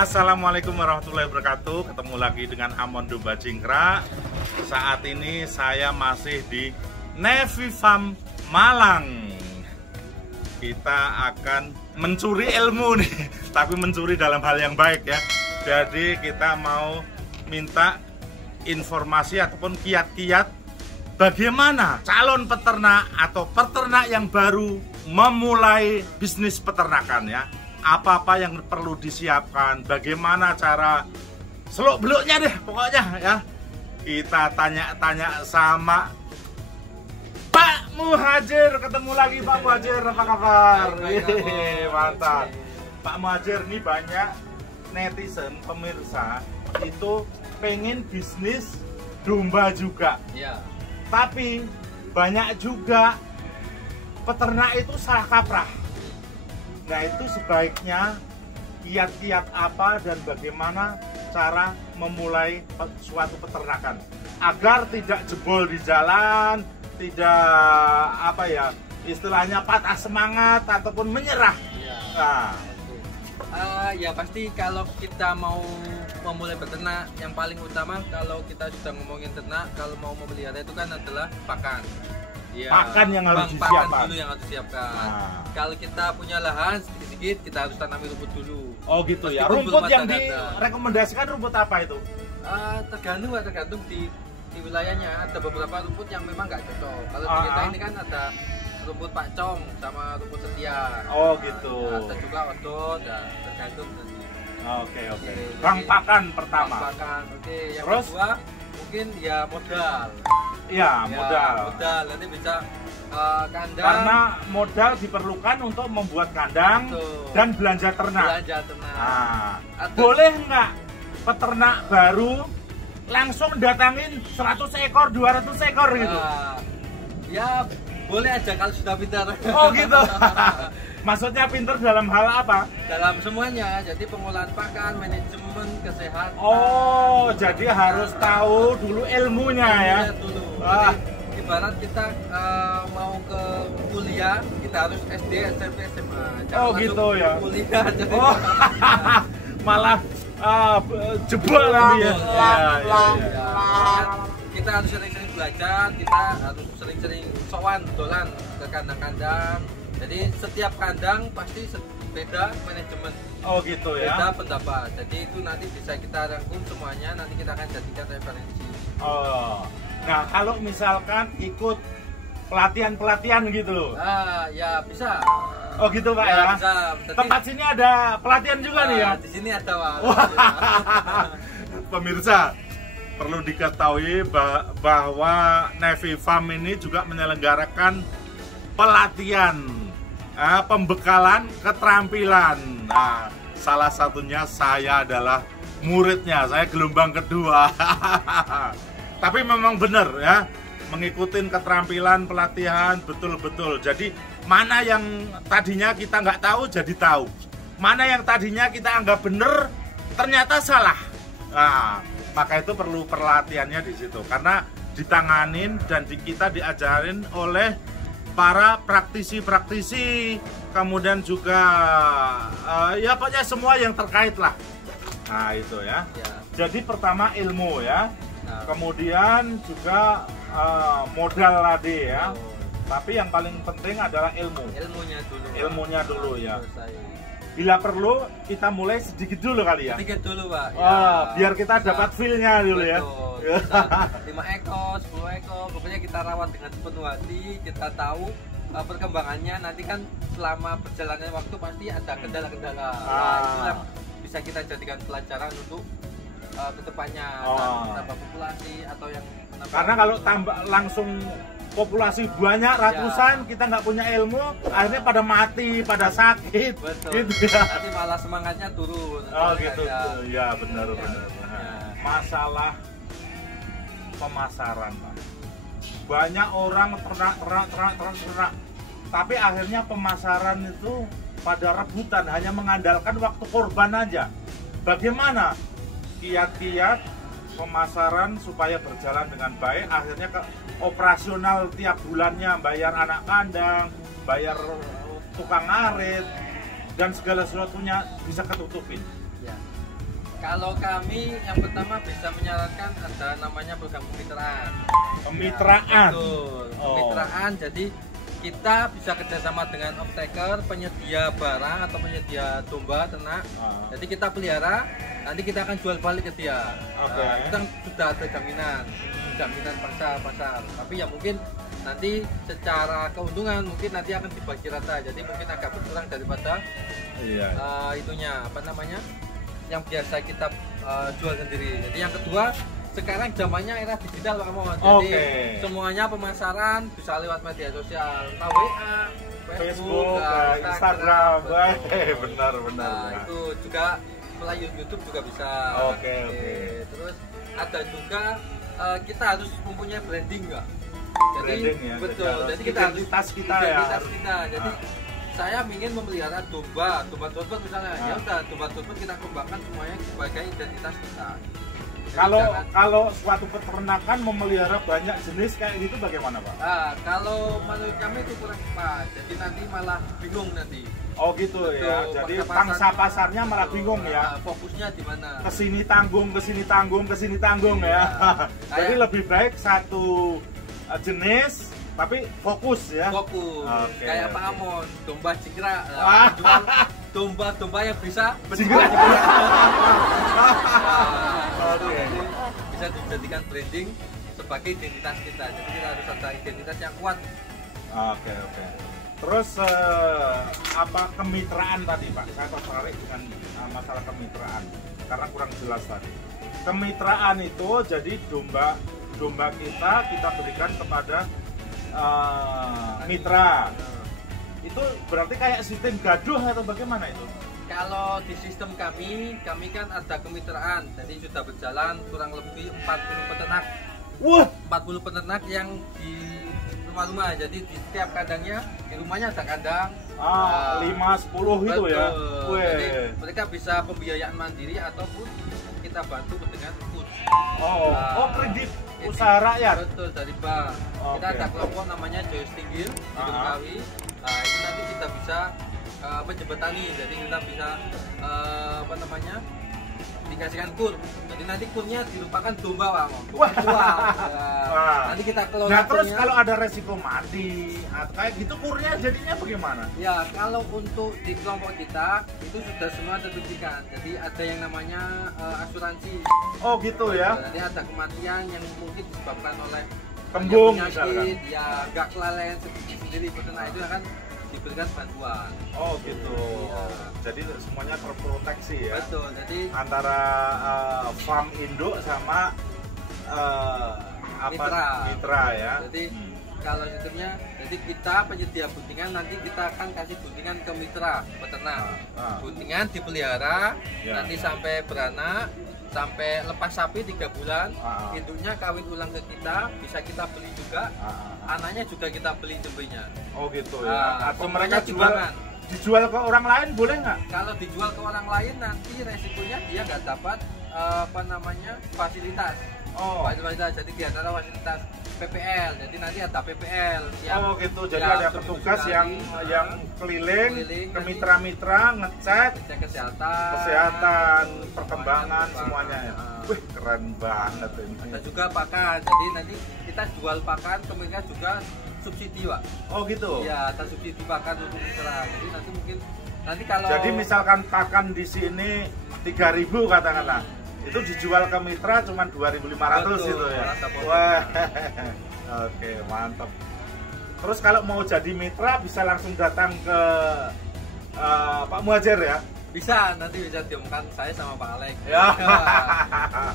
Assalamualaikum warahmatullahi wabarakatuh. Ketemu lagi dengan Amon Domba Cingkrak. Saat ini saya masih di Navy Farm Malang. Kita akan mencuri ilmu nih, tapi mencuri dalam hal yang baik ya. Jadi kita mau minta informasi ataupun kiat-kiat bagaimana calon peternak atau peternak yang baru memulai bisnis peternakan ya. Apa-apa yang perlu disiapkan, bagaimana cara seluk-beluknya deh pokoknya ya. Kita tanya-tanya sama Pak Muhajir. Ketemu lagi Pak Muhajir, apa kabar? Mantap. Pak Muhajir, ini banyak netizen pemirsa itu pengen bisnis domba juga ya. Tapi banyak juga peternak itu salah kaprah. Nah, itu sebaiknya kiat-kiat apa dan bagaimana cara memulai suatu peternakan agar tidak jebol di jalan, tidak apa ya, istilahnya patah semangat ataupun menyerah. Ya. Nah, Ya pasti kalau kita mau memulai beternak, yang paling utama kalau kita sudah ngomongin ternak, kalau mau memelihara itu kan adalah pakan. Ya, pakan yang harus pakan disiapkan. dulu yang harus disiapkan. Nah. Kalau kita punya lahan sedikit-sedikit, kita harus tanami rumput dulu. Oh gitu ya. Meskipun Rumput belum yang ada kandang. direkomendasikan rumput apa itu? Tergantung di wilayahnya. Ada beberapa rumput yang memang nggak cocok. Kalau di kita ini kan ada rumput pakcong sama rumput setia. Oh gitu. Ada juga odot, ya, tergantung nanti. Oke. Bang pakan pertama. Bang pakan. Oke. Yang Terus? kedua mungkin ya modal. Iya, Ya, modal. nanti bisa kandang. Karena modal diperlukan untuk membuat kandang. Betul. Dan belanja ternak. Belanja ternak. Nah, Atau- boleh nggak peternak baru langsung datangin 100 ekor, 200 ekor gitu? Ya boleh aja kalau sudah pintar. Oh gitu. Maksudnya pintar dalam hal apa? Dalam semuanya, jadi pengolahan pakan, manajemen, kesehatan. Oh, jadi harus tahu dulu ilmunya ya. Lihat dulu. Ah. Jadi, ibarat kita mau ke kuliah, kita harus SD, SMP, SMA. Jangan Oh langsung gitu ya. Kuliah jadi. Oh, malah jebol nanti ya. Ya. Kita harus sering-sering belajar, kita harus sering-sering sowan dolan ke kandang-kandang. Jadi setiap kandang pasti beda manajemen, Oh gitu ya. beda pendapat. Jadi itu nanti bisa kita rangkum semuanya, nanti kita akan jadikan referensi. Oh, nah kalau misalkan ikut pelatihan gitu loh. Ya bisa. Oh gitu Pak ya. Bisa. Jadi, Tempat sini ada pelatihan juga nih ya. Di sini ada Pak. Pemirsa, perlu diketahui bahwa Navy Farm ini juga menyelenggarakan pelatihan, pembekalan keterampilan. Nah, salah satunya saya adalah muridnya, saya gelombang kedua. Tapi memang benar ya, mengikuti keterampilan pelatihan betul-betul. Jadi mana yang tadinya kita nggak tahu jadi tahu, mana yang tadinya kita anggap benar ternyata salah. Nah, maka itu perlu pelatihannya di situ karena ditanganin dan kita diajarin oleh para praktisi-praktisi, kemudian juga ya pokoknya semua yang terkait lah. Nah itu ya. Jadi pertama ilmu ya, kemudian juga modal tadi ya. Tapi yang paling penting adalah ilmu. Ilmunya dulu ya. Bila perlu kita mulai sedikit dulu kali ya. Sedikit dulu Pak. Biar kita dapat feel-nya dulu ya. 5 ekor, 10 ekor, pokoknya kita rawat dengan penuh hati, kita tahu perkembangannya. Nanti kan selama perjalanan waktu pasti ada kendala-kendala. Itu yang bisa kita jadikan pelajaran untuk kedepannya, tambah populasi atau yang menambah. Karena kalau tambah langsung populasi banyak ratusan, kita nggak punya ilmu, akhirnya pada mati, pada sakit. Betul. Gitu ya. Nanti malah semangatnya turun. Oh gitu, ya benar. Masalah pemasaran, Pak. Banyak orang ternak, tapi akhirnya pemasaran itu pada rebutan, hanya mengandalkan waktu korban aja. Bagaimana kiat-kiat pemasaran supaya berjalan dengan baik, akhirnya ke operasional tiap bulannya, bayar anak kandang, bayar tukang ngarit, dan segala sesuatunya bisa ketutupin. Ya. Kalau kami yang pertama bisa menyarankan ada namanya program kemitraan. Kemitraan. Betul. Kemitraan. Jadi kita bisa kerjasama dengan off-taker, penyedia barang atau penyedia domba, ternak. Jadi kita pelihara, nanti kita akan jual balik ke dia. Kita sudah ada jaminan pasar. Tapi ya mungkin nanti secara keuntungan mungkin nanti akan dibagi rata. Jadi mungkin agak berkurang daripada itunya apa namanya yang biasa kita jual sendiri. Jadi yang kedua, sekarang zamannya era digital Pak Amon. Jadi semuanya pemasaran bisa lewat media sosial, entah WA, Facebook, Instagram. Benar. Nah, itu juga melalui YouTube juga bisa. Terus ada juga kita harus mempunyai branding nggak? Branding ya. Betul. Jadi kita harus identitas kita. Jadi saya ingin memelihara domba tersebut misalnya, ya udah domba tersebut kita kembangkan semuanya sebagai identitas kita. Kalau suatu peternakan memelihara banyak jenis kayak gitu bagaimana Pak? Kalau menurut kami itu kurang tepat, jadi nanti malah bingung nanti. Oh gitu. Betul, ya, jadi pangsa pasarnya malah bingung ya. Fokusnya di mana? Kesini tanggung ya. Jadi lebih baik satu jenis tapi fokus ya. Kayak Pak Amon, domba jingkrak. Jual domba yang bisa berjingkrak. Bisa dijadikan branding sebagai identitas kita. Jadi kita harus ada identitas yang kuat. Oke. Terus apa kemitraan tadi Pak? Saya tertarik dengan masalah kemitraan karena kurang jelas tadi. Kemitraan itu jadi domba kita berikan kepada mitra. Itu berarti kayak sistem gaduh atau bagaimana itu? Kalau di sistem kami kan ada kemitraan. Jadi sudah berjalan kurang lebih 40 peternak. Wah, 40 peternak yang di rumah-rumah. Jadi di setiap kandangnya, di rumahnya ada kandang 5-10 itu ya. Jadi mereka bisa pembiayaan mandiri ataupun kita bantu dengan food. Kredit usaha rakyat. Betul, dari bank. Kita ada kelompok namanya Joyce Tinggil di Bengkawi. Itu nanti kita bisa menjembatani, jadi kita bisa dikasihkan kur. Jadi nanti kurnya dilupakan domba Pak. Nanti kita kelola. Nah terus kalau ada resiko mati atau kayak gitu kurnya jadinya bagaimana? Ya kalau untuk di kelompok kita itu sudah semua terpikirkan. Jadi ada yang namanya asuransi. Oh gitu ya. Jadi ada kematian yang mungkin disebabkan oleh kembung misalkan. Ya nggak kelalen sendiri peternak itu akan diberikan bantuan. Oh gitu. Jadi semuanya terproteksi ya. Betul. Jadi antara farm induk sama mitra ya. Jadi kalau sistemnya, jadi kita penyedia buntingan nanti kita akan kasih buntingan ke mitra peternak. Buntingan dipelihara nanti sampai beranak, sampai lepas sapi 3 bulan, induknya kawin ulang ke kita, bisa kita beli juga, anaknya juga kita beli jembrinya. Oh gitu ya. Atau mereka dijual ke orang lain boleh nggak? Kalau dijual ke orang lain nanti resikonya dia nggak dapat fasilitas. Fasilitas, jadi di antara fasilitas PPL, jadi nanti ada PPL yang, gitu, jadi ada petugas yang keliling ke mitra-mitra ngecek kesehatan, perkembangan semuanya ya. Wih keren banget ini. Ada juga pakan, jadi nanti kita jual pakan ke mereka juga subsidi Pak. Oh gitu? Ya, ada subsidi pakan untuk mitra, jadi nanti mungkin kalau jadi misalkan pakan di sini 3.000 katakanlah, itu dijual ke mitra cuma 2.500 itu ya. Wah. Oke, mantap. Terus kalau mau jadi mitra bisa langsung datang ke Pak Muhajir ya? Bisa, nanti bisa diumumkan saya sama Pak Alex. Ya.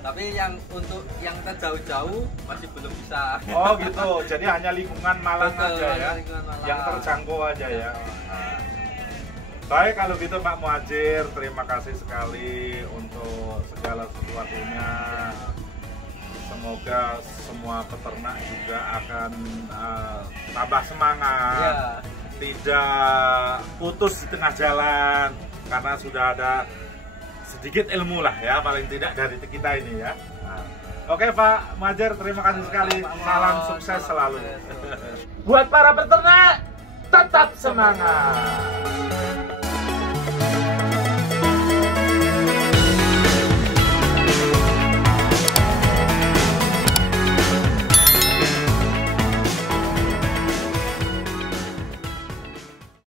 Tapi untuk yang terjauh-jauh masih belum bisa. Oh gitu. Jadi hanya lingkungan Malang aja ya. Yang terjangkau aja ya. Baik kalau gitu Pak Muhajir, terima kasih sekali untuk segala sesuatunya. Semoga semua peternak juga akan tambah semangat, tidak putus di tengah jalan, karena sudah ada sedikit ilmu lah ya, paling tidak dari kita ini ya. Oke Pak Muhajir, terima kasih sekali. Salam sukses selalu. Buat para peternak, tetap semangat.